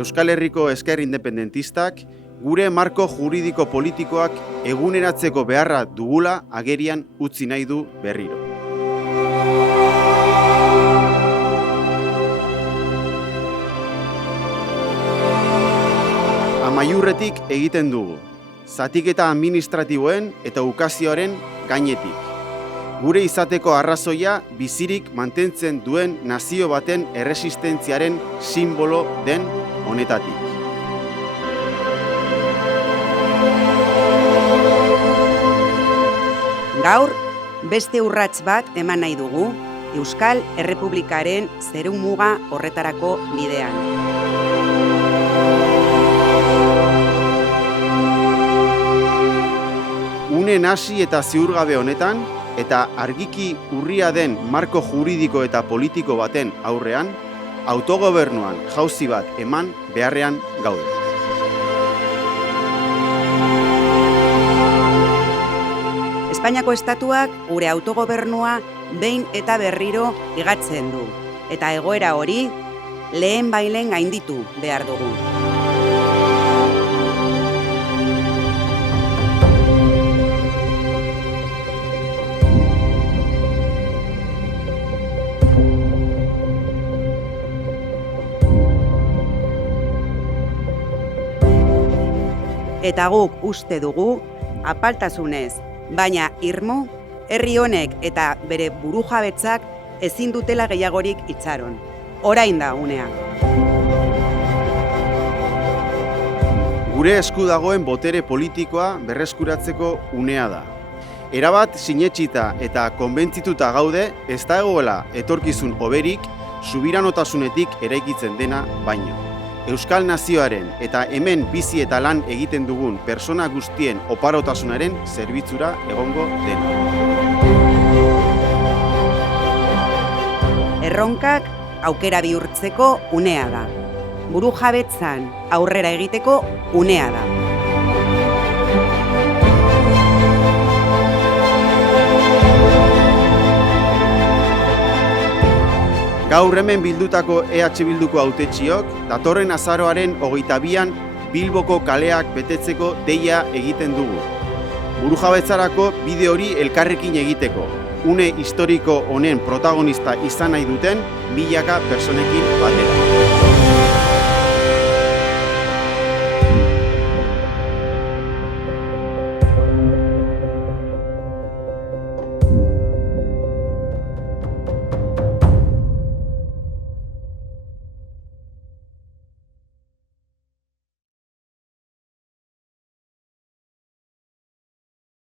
Euskal Herriko ezker independentistak gure marko juridiko politikoak eguneratzeko beharra dugula agerian utzi nahi du berriro. Amaiurretik egiten dugu, zatiketa administratiboen eta ukazioaren gainetik. Gure izateko arrazoia bizirik mantentzen duen nazio baten erresistentziaren sinbolo den honetatik. Gaur, beste urrats bat eman nahi dugu, Euskal Errepublikaren zerumuga horretarako bidean. Une nasi eta ziurgabe honetan, eta argiki urria den marko juridiko eta politiko baten aurrean, autogobernuan jauzi bat eman beharrean gaude. Espainiako estatuak gure autogobernua behin eta berriro higatzen du, eta egoera hori lehen bailen gainditu behar dugu. Eta guk uste dugu, apaltasunez, baina irmo, herri honek eta bere burujabetzak ezin dutela gehiagorik itxaron. Orain da unea. Gure esku dagoen botere politikoa berreskuratzeko unea da. Erabat sinetsita eta konbentzituta gaude ez dagoela etorkizun hoberik subiranotasunetik eraikitzen dena baino. Euskal nazioaren eta hemen bizi eta lan egiten dugun persona guztien oparotasunaren zerbitzura egongo dena. Erronkak aukera bihurtzeko unea da. Burujabetzan aurrera egiteko unea da. Gaur hemen bildutako EH Bilduko hautetsiok, datorren azaroaren 22an Bilboko kaleak betetzeko deia egiten dugu. Burujabetzarako bide hori elkarrekin egiteko, une historiko honen protagonista izan nahi duten milaka pertsonekin batera.